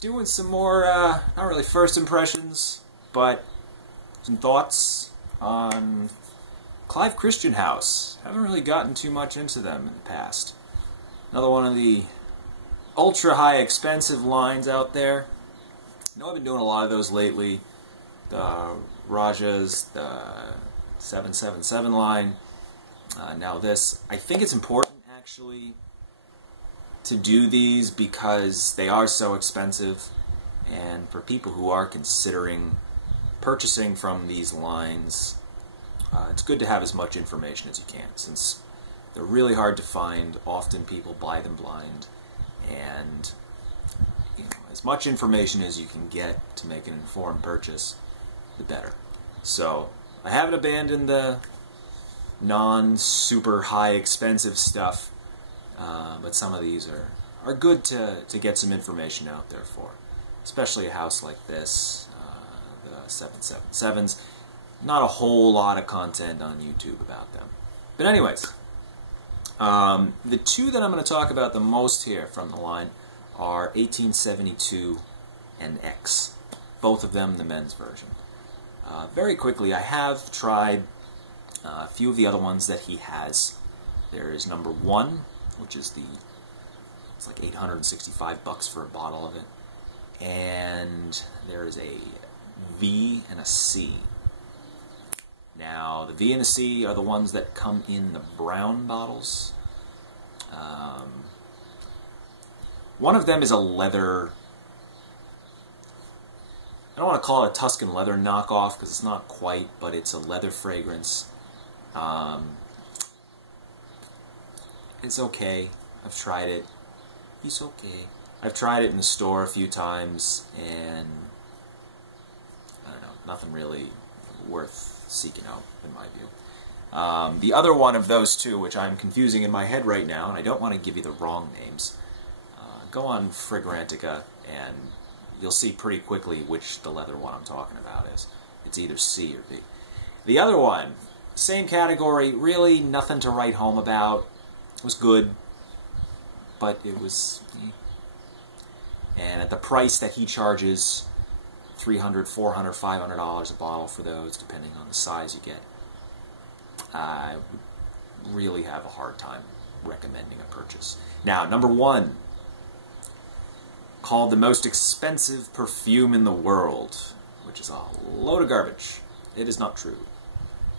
doing some more, not really first impressions, but some thoughts on Clive Christian house. Haven't really gotten too much into them in the past. Another one of the ultra high expensive lines out there. I know I've been doing a lot of those lately. The Rajas, the 777 line, now this. I think it's important actually to do these because they are so expensive, and for people who are considering purchasing from these lines, it's good to have as much information as you can, since they're really hard to find. Often people buy them blind, and as much information as you can get to make an informed purchase, the better. So I haven't abandoned the non-super high expensive stuff, but some of these are good to get some information out there for, especially a house like this, the 777s. Not a whole lot of content on YouTube about them. But anyways, the two that I'm going to talk about the most here from the line are 1872 and X. Both of them the men's version. Very quickly, I have tried a few of the other ones that he has. There is number 1, which is it's like $865 for a bottle of it. And there is a V and a C. Now, the V and the C are the ones that come in the brown bottles. One of them is a leather. I don't want to call it a Tuscan leather knockoff because it's not quite, but it's a leather fragrance. It's okay. I've tried it. It's okay. I've tried it in the store a few times, and I don't know, nothing really worth seeking out, in my view. The other one of those two, which I'm confusing in my head right now, and I don't want to give you the wrong names, go on Fragrantica, and you'll see pretty quickly which the leather one I'm talking about is. It's either C or B. The other one, same category, really nothing to write home about. It was good, but it was... And at the price that he charges, $300, $400, $500 a bottle for those, depending on the size you get, I would really have a hard time recommending a purchase. Now, number 1, called the most expensive perfume in the world, which is a load of garbage. It is not true.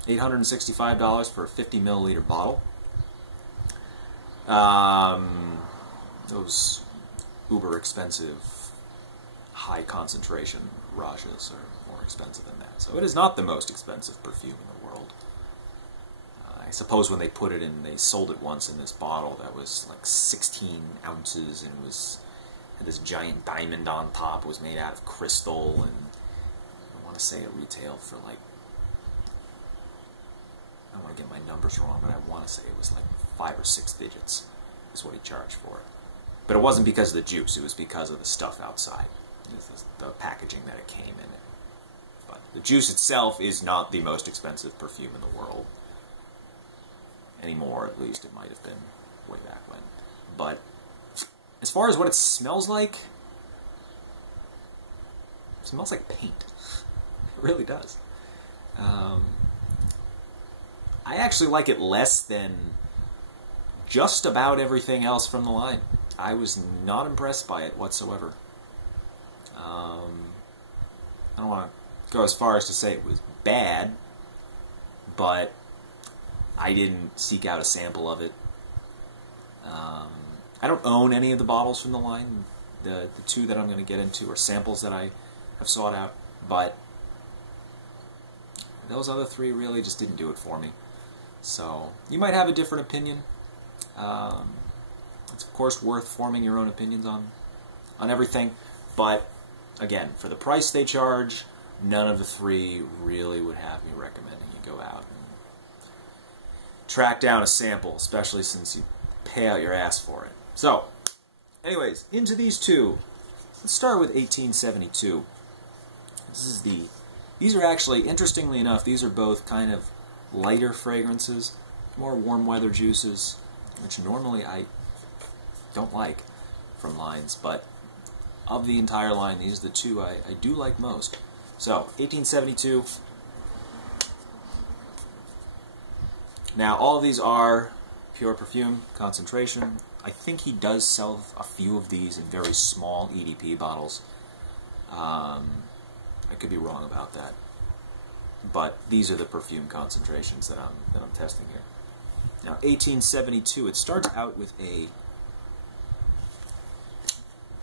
$865 for a 50 milliliter bottle. Those uber expensive, high concentration Rajas are more expensive than that. So it is not the most expensive perfume in the world. I suppose when they put it in, they sold it once in this bottle that was like 16 ounces, and it had this giant diamond on top. It was made out of crystal, and I want to say it retailed for like, I don't want to get my numbers wrong, but I want to say it was like 5 or 6 digits is what he charged for it. But it wasn't because of the juice, it was because of the stuff outside, the packaging that it came in it. But the juice itself is not the most expensive perfume in the world. Anymore, at least. It might have been way back when. But as far as what it smells like paint. It really does. I actually like it less than just about everything else from the line. I was not impressed by it whatsoever. I don't want to go as far as to say it was bad, but I didn't seek out a sample of it. I don't own any of the bottles from the line. The two that I'm going to get into are samples that I have sought out, but those other 3 really just didn't do it for me. So you might have a different opinion. It's of course worth forming your own opinions on everything, but again, for the price they charge, none of the 3 really would have me recommending you go out and track down a sample, especially since you pay out your ass for it. So, anyways, into these 2. Let's start with 1872. These are actually, interestingly enough, these are both kind of lighter fragrances, more warm weather juices, which normally I don't like from lines, but of the entire line, these are the two I do like most. So, 1872. Now, all of these are pure perfume concentration. I think he does sell a few of these in very small EDP bottles. I could be wrong about that, but these are the perfume concentrations that I'm testing here. Now, 1872. It starts out with a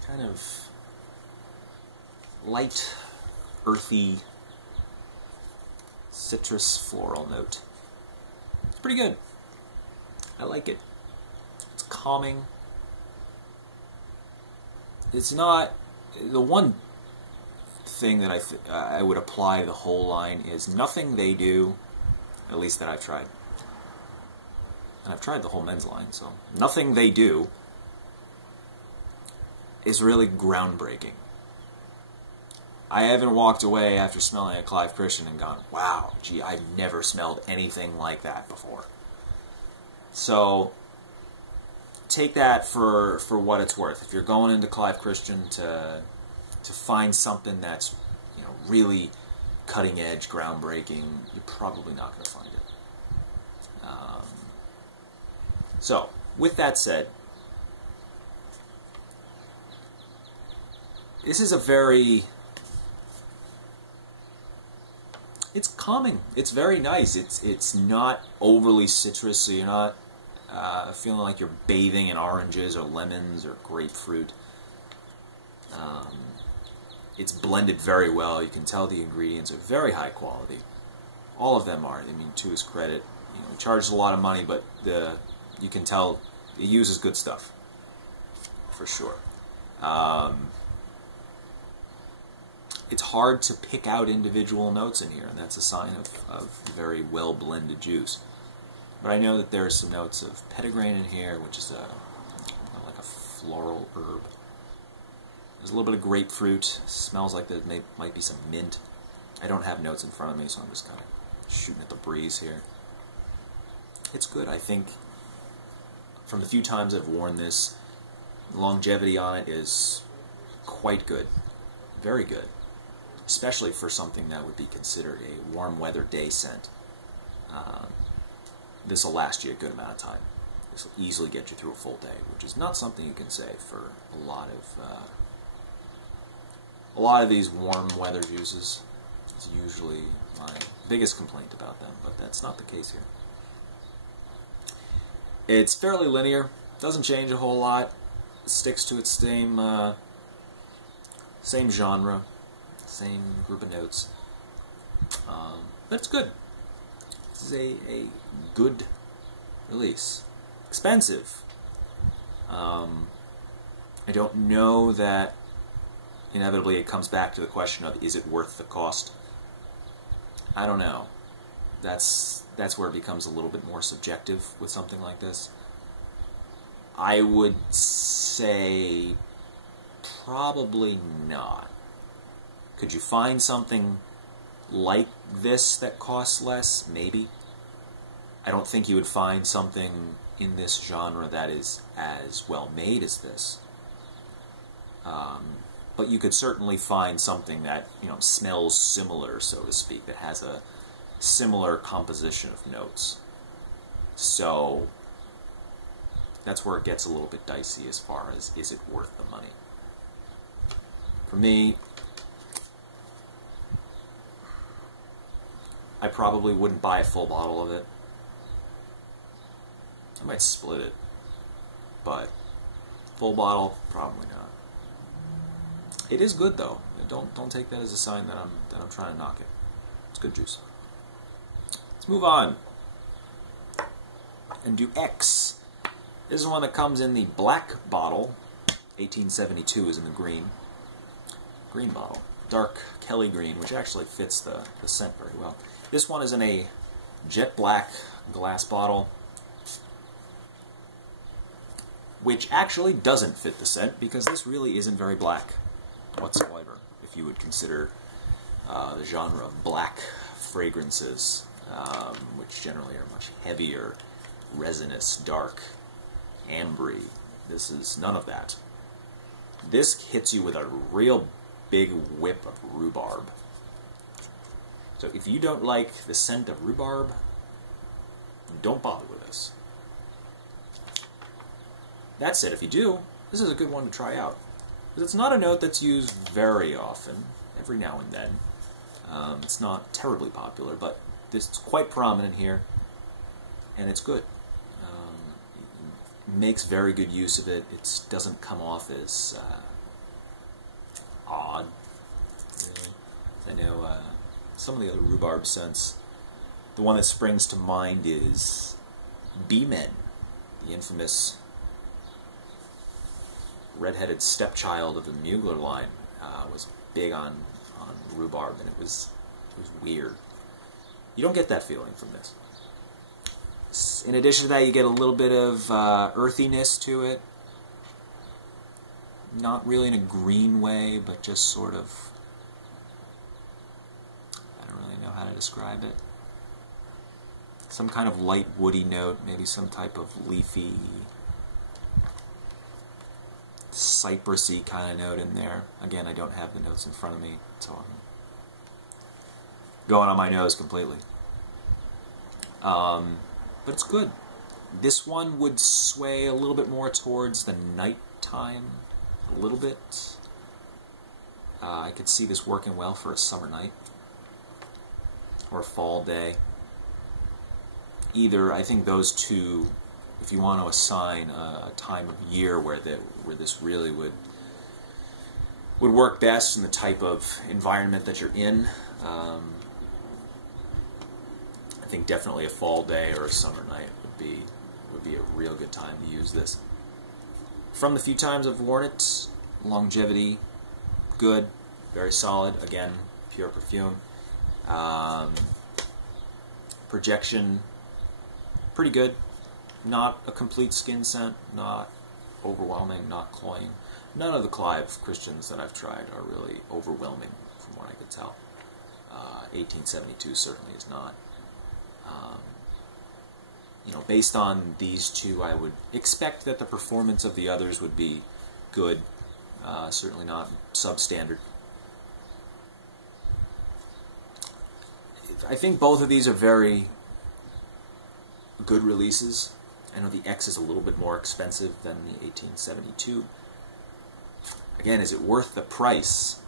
kind of light, earthy, citrus floral note. It's pretty good. I like it. It's calming. It's not... The one thing that I would apply to the whole line is nothing they do, at least that I've tried. And I've tried the whole men's line, so nothing they do is really groundbreaking. I haven't walked away after smelling a Clive Christian and gone, wow, gee, I've never smelled anything like that before. So, take that for what it's worth. If you're going into Clive Christian to find something that's, you know, really cutting edge, groundbreaking, you're probably not going to find it. So, with that said, this is a very... It's calming. It's very nice. It's not overly citrus, so you're not feeling like you're bathing in oranges or lemons or grapefruit. It's blended very well. You can tell the ingredients are very high quality. All of them are. I mean, to his credit, you know, he charges a lot of money, but you can tell he uses good stuff for sure. It's hard to pick out individual notes in here, and that's a sign of very well-blended juice. But I know that there are some notes of petitgrain in here, which is like a floral herb. There's a little bit of grapefruit. Smells like there might be some mint. I don't have notes in front of me, so I'm just kind of shooting at the breeze here. It's good. I think from the few times I've worn this, the longevity on it is quite good. Very good. Especially for something that would be considered a warm weather day scent. This will last you a good amount of time. This will easily get you through a full day, which is not something you can say for a lot of these warm weather juices. It's usually my biggest complaint about them, but that's not the case here. It's fairly linear, doesn't change a whole lot, it sticks to its same genre, same group of notes, but it's good. This is a good release. Expensive. I don't know that inevitably it comes back to the question of, is it worth the cost? I don't know. That's where it becomes a little bit more subjective with something like this. I would say probably not. Could you find something like this that costs less? Maybe. I don't think you would find something in this genre that is as well made as this. But you could certainly find something that, you know, smells similar, so to speak, that has a similar composition of notes. So that's where it gets a little bit dicey as far as, is it worth the money? For me, I probably wouldn't buy a full bottle of it. I might split it, but full bottle, probably not. It is good though. Don't take that as a sign that I'm trying to knock it. It's good juice. Let's move on and do X. This is one that comes in the black bottle. 1872 is in the green bottle. Dark Kelly green, which actually fits the scent very well. This one is in a jet black glass bottle, which actually doesn't fit the scent because this really isn't very black whatsoever, if you would consider the genre of black fragrances, which generally are much heavier, resinous, dark, ambery. This is none of that. This hits you with a real big whip of rhubarb. So if you don't like the scent of rhubarb, don't bother with this. That said, if you do, this is a good one to try out. Because it's not a note that's used very often, every now and then. It's not terribly popular, but this is quite prominent here, and it's good. It makes very good use of it. It doesn't come off as odd, really. I know some of the other rhubarb scents, the one that springs to mind is B-Men, the infamous red-headed stepchild of the Mugler line, was big on rhubarb, and it was weird. You don't get that feeling from this. In addition to that, you get a little bit of earthiness to it. Not really in a green way, but just sort of, I don't really know how to describe it. Some kind of light woody note, maybe some type of leafy, cypressy kind of note in there. Again, I don't have the notes in front of me, so I'm going on my nose completely. But it's good. This one would sway a little bit more towards the nighttime, a little bit. I could see this working well for a summer night or a fall day. Either, I think those two, if you want to assign a time of year where this really would work best in the type of environment that you're in, I think definitely a fall day or a summer night would be a real good time to use this. From the few times I've worn it, longevity, good, very solid. Again, pure perfume. Projection, pretty good. Not a complete skin scent, not overwhelming, not cloying. None of the Clive Christians that I've tried are really overwhelming, from what I could tell. 1872 certainly is not. Based on these two, I would expect that the performance of the others would be good, certainly not substandard. I think both of these are very good releases. I know the X is a little bit more expensive than the 1872. Again, is it worth the price?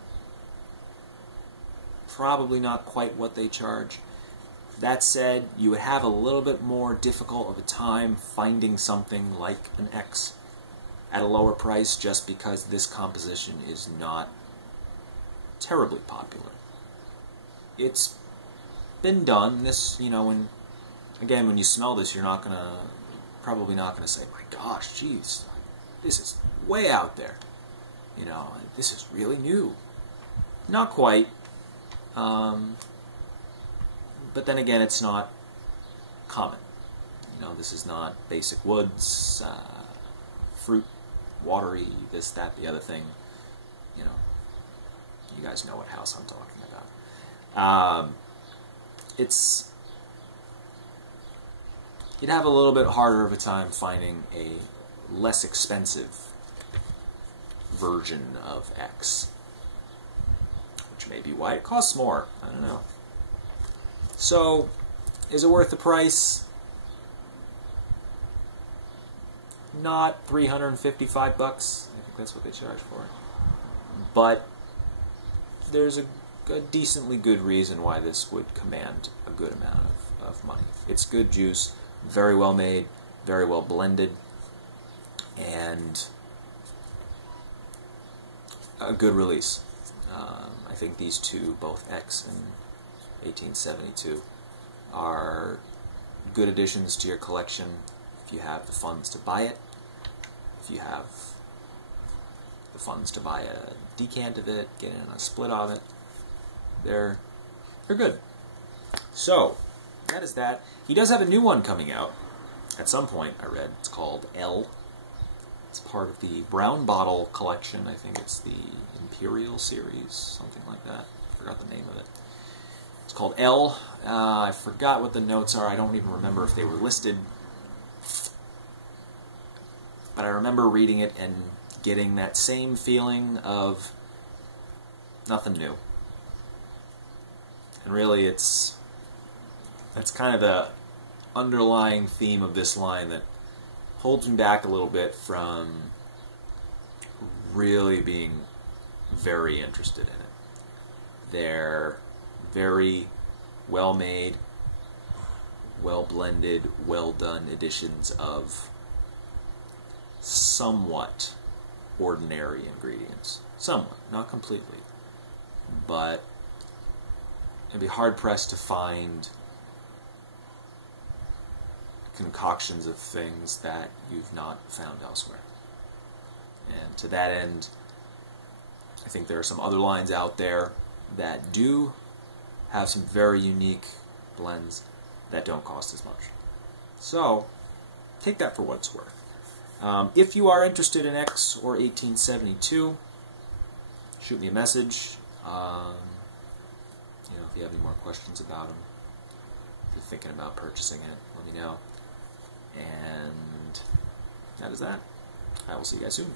Probably not quite what they charge. That said, you would have a little bit more difficult of a time finding something like an X at a lower price, just because this composition is not terribly popular. It's been done. This, when you smell this, you're probably not gonna say, "My gosh, geez, this is way out there. This is really new." Not quite. But then again, it's not common. This is not basic woods, fruit, watery, this, that, the other thing. You guys know what house I'm talking about. You'd have a little bit harder of a time finding a less expensive version of X, which may be why it costs more. I don't know. So, is it worth the price? Not $355. I think that's what they charge for it. But there's a decently good reason why this would command a good amount of money. It's good juice, very well made, very well blended, and a good release. I think these two, both X and 1872, are good additions to your collection if you have the funds to buy it. If you have the funds to buy a decant of it, get in a split of it, they're good. So, that is that. He does have a new one coming out at some point, I read. It's called L. It's part of the Brown Bottle collection. I think it's the Imperial series, something like that. I forgot the name of it. It's called L. I forgot what the notes are. I don't even remember if they were listed. But I remember reading it and getting that same feeling of nothing new. And really that's kind of the underlying theme of this line that holds me back a little bit from really being very interested in it. They're very well made, well blended, well done editions of somewhat ordinary ingredients. Somewhat, not completely. But it'd be hard pressed to find concoctions of things that you've not found elsewhere. And to that end, I think there are some other lines out there that do have some very unique blends that don't cost as much. So, take that for what it's worth. If you are interested in X or 1872, shoot me a message. If you have any more questions about them, if you're thinking about purchasing it, let me know. And that is that. I will see you guys soon.